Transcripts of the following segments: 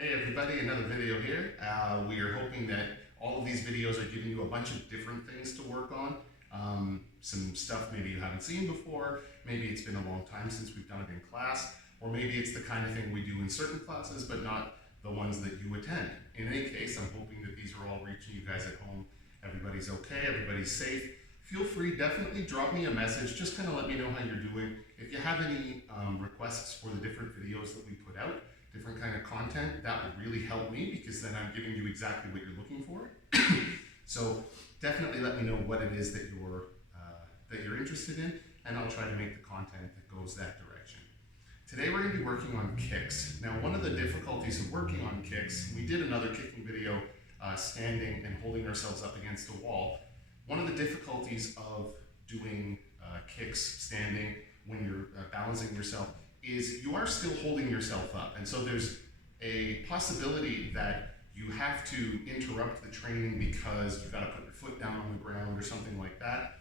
Hey everybody, another video here. We are hoping that all of these videos are giving you a bunch of different things to work on. Some stuff maybe you haven't seen before, maybe it's been a long time since we've done it in class, or maybe it's the kind of thing we do in certain classes but not the ones that you attend. In any case, I'm hoping that these are all reaching you guys at home. Everybody's okay, everybody's safe. Feel free, definitely drop me a message, just kind of let me know how you're doing. If you have any requests for the different videos that we put out, different kind of content, that would really help me because then I'm giving you exactly what you're looking for. So definitely let me know what it is that you're interested in, and I'll try to make the content that goes that direction. Today we're going to be working on kicks. Now, one of the difficulties of working on kicks, we did another kicking video standing and holding ourselves up against a wall. One of the difficulties of doing kicks standing when you're balancing yourself is you are still holding yourself up. And so there's a possibility that you have to interrupt the training because you've got to put your foot down on the ground or something like that,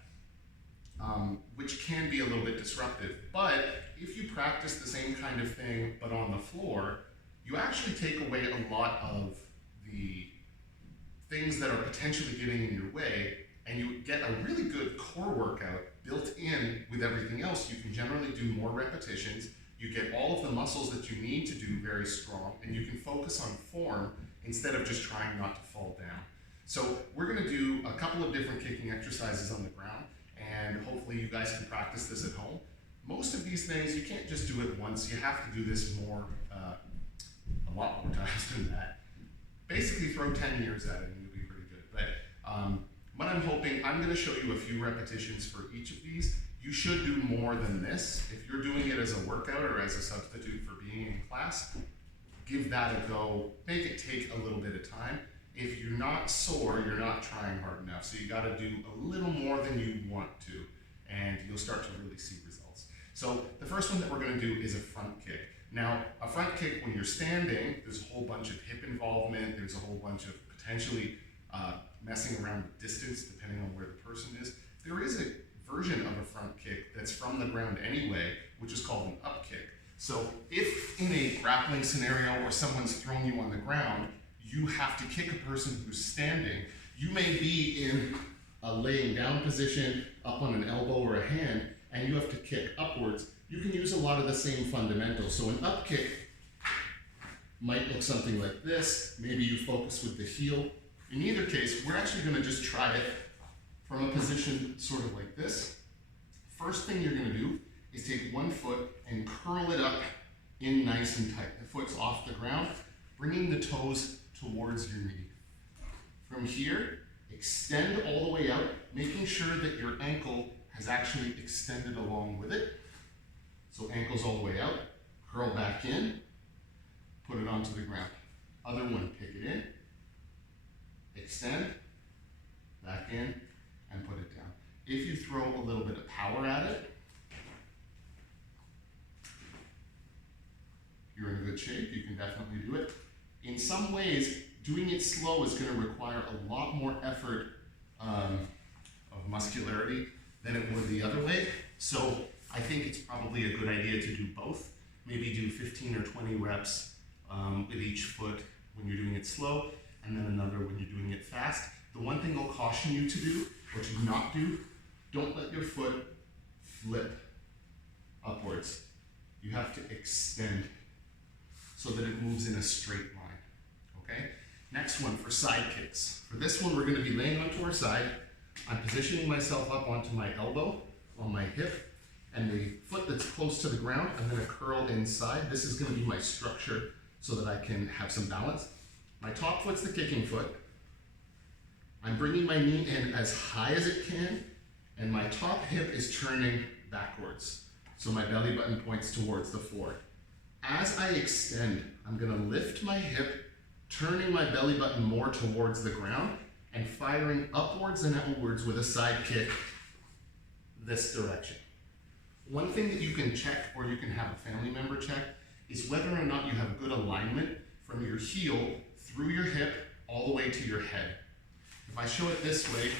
which can be a little bit disruptive. But if you practice the same kind of thing but on the floor, you actually take away a lot of the things that are potentially getting in your way, and you get a really good core workout built in with everything else. You can generally do more repetitions. You get all of the muscles that you need to do very strong, and you can focus on form instead of just trying not to fall down. So we're going to do a couple of different kicking exercises on the ground, and hopefully you guys can practice this at home. Most of these things, you can't just do it once. You have to do this more, a lot more times than that. Basically throw 10 years at it and you'll be pretty good. But what I'm hoping, I'm going to show you a few repetitions for each of these. You should do more than this. If you're doing it as a workout or as a substitute for being in class, give that a go. Make it take a little bit of time. If you're not sore, you're not trying hard enough. So you got to do a little more than you want to, and you'll start to really see results. So the first one that we're going to do is a front kick. Now, a front kick when you're standing, there's a whole bunch of hip involvement. There's a whole bunch of potentially messing around with distance depending on where the person is. There is a version of a front kick that's from the ground anyway, which is called an up kick. So if in a grappling scenario or someone's thrown you on the ground, you have to kick a person who's standing. You may be in a laying down position, up on an elbow or a hand, and you have to kick upwards. You can use a lot of the same fundamentals. So an up kick might look something like this. Maybe you focus with the heel. In either case, we're actually going to just try it from a position sort of like this. First thing you're going to do is take one foot and curl it up in nice and tight. The foot's off the ground, bringing the toes towards your knee. From here, extend all the way out, making sure that your ankle has actually extended along with it. So ankles all the way out, curl back in, put it onto the ground. Other one, kick it in, extend, back in, and put it down. If you throw a little bit of power at it, you're in good shape, you can definitely do it. In some ways, doing it slow is going to require a lot more effort of muscularity than it would the other way. So I think it's probably a good idea to do both. Maybe do 15 or 20 reps with each foot when you're doing it slow, and then another when you're doing it fast. The one thing I'll caution you to do, or to not do, don't let your foot flip upwards. You have to extend so that it moves in a straight line, okay? Next one for side kicks. For this one, we're gonna be laying onto our side. I'm positioning myself up onto my elbow, on my hip, and the foot that's close to the ground, I'm gonna curl inside. This is gonna be my structure so that I can have some balance. My top foot's the kicking foot. I'm bringing my knee in as high as it can, and my top hip is turning backwards. So my belly button points towards the floor. As I extend, I'm gonna lift my hip, turning my belly button more towards the ground, and firing upwards and outwards with a side kick this direction. One thing that you can check, or you can have a family member check, is whether or not you have good alignment from your heel through your hip all the way to your head. If I show it this way,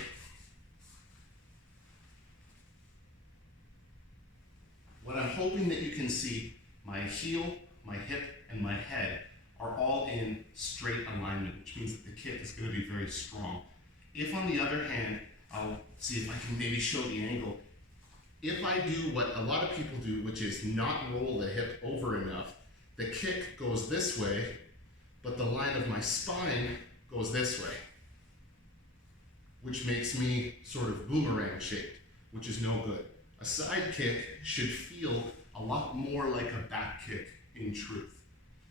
what I'm hoping that you can see, my heel, my hip, and my head are all in in straight alignment, which means that the kick is going to be very strong. If on the other hand, I'll see if I can maybe show the angle. If I do what a lot of people do, which is not roll the hip over enough, the kick goes this way, but the line of my spine goes this way, which makes me sort of boomerang shaped, which is no good. A side kick should feel a lot more like a back kick in truth.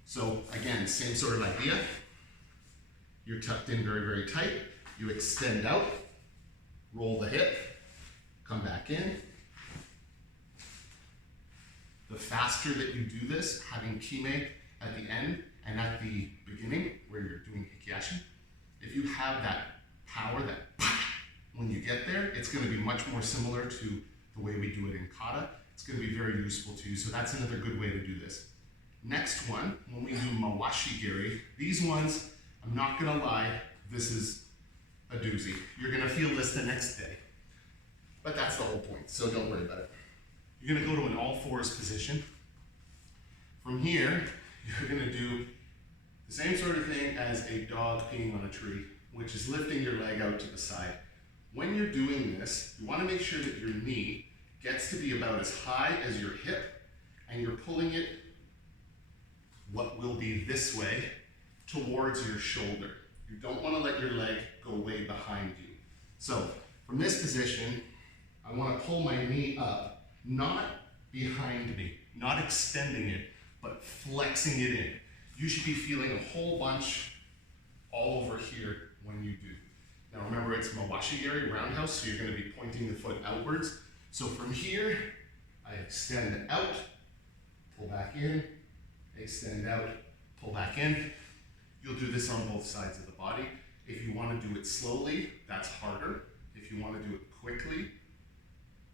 So again, same sort of idea. You're tucked in very, very tight. You extend out, roll the hip, come back in. The faster that you do this, having kime at the end and at the beginning where you're doing hikiashi, if you have that power, that when you get there, it's going to be much more similar to the way we do it in kata. It's going to be very useful to you, so that's another good way to do this. Next one, when we do mawashi giri, these ones, I'm not going to lie, this is a doozy. You're going to feel this the next day, but that's the whole point, so don't worry about it. You're going to go to an all fours position. From here, you're going to do the same sort of thing as a dog peeing on a tree, which is lifting your leg out to the side. When you're doing this, you want to make sure that your knee gets to be about as high as your hip, and you're pulling it what will be this way towards your shoulder. You don't want to let your leg go way behind you. So from this position, I want to pull my knee up, not behind me, not extending it, but flexing it in. You should be feeling a whole bunch all over here when you do. Now remember, it's mawashi giri, roundhouse, so you're going to be pointing the foot outwards. So from here, I extend out, pull back in, extend out, pull back in. You'll do this on both sides of the body. If you want to do it slowly, that's harder. If you want to do it quickly,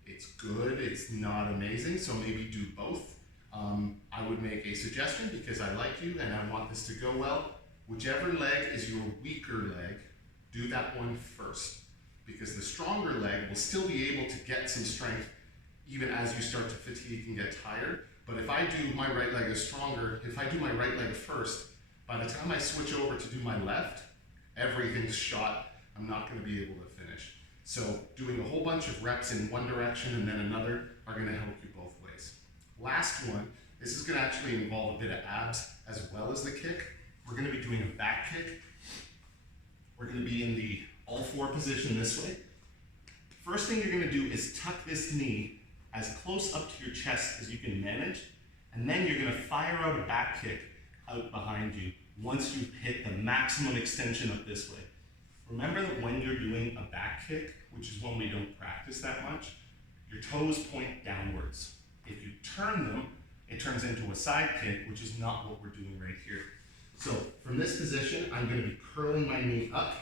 it's good, it's not amazing, so maybe do both. I would make a suggestion because I like you and I want this to go well. Whichever leg is your weaker leg, do that one first, because the stronger leg will still be able to get some strength even as you start to fatigue and get tired. But if I do my right leg is stronger, if I do my right leg first, by the time I switch over to do my left, everything's shot. I'm not going to be able to finish. So doing a whole bunch of reps in one direction and then another are going to help you both ways. Last one, this is going to actually involve a bit of abs as well as the kick. We're going to be doing a back kick. We're going to be in the all four position this way. First thing you're going to do is tuck this knee as close up to your chest as you can manage, and then you're going to fire out a back kick out behind you once you've hit the maximum extension up this way. Remember that when you're doing a back kick, which is one we don't practice that much, your toes point downwards. If you turn them, it turns into a side kick, which is not what we're doing right here. So from this position, I'm going to be curling my knee up,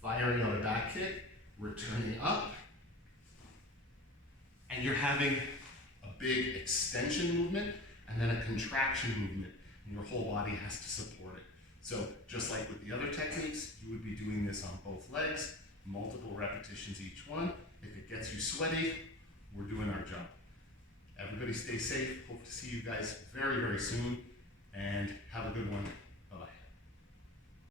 firing out a back kick, returning up, and you're having a big extension movement and then a contraction movement, and your whole body has to support it. So just like with the other techniques, you would be doing this on both legs, multiple repetitions each one. If it gets you sweaty, we're doing our job. Everybody stay safe. Hope to see you guys very, very soon, and have a good one.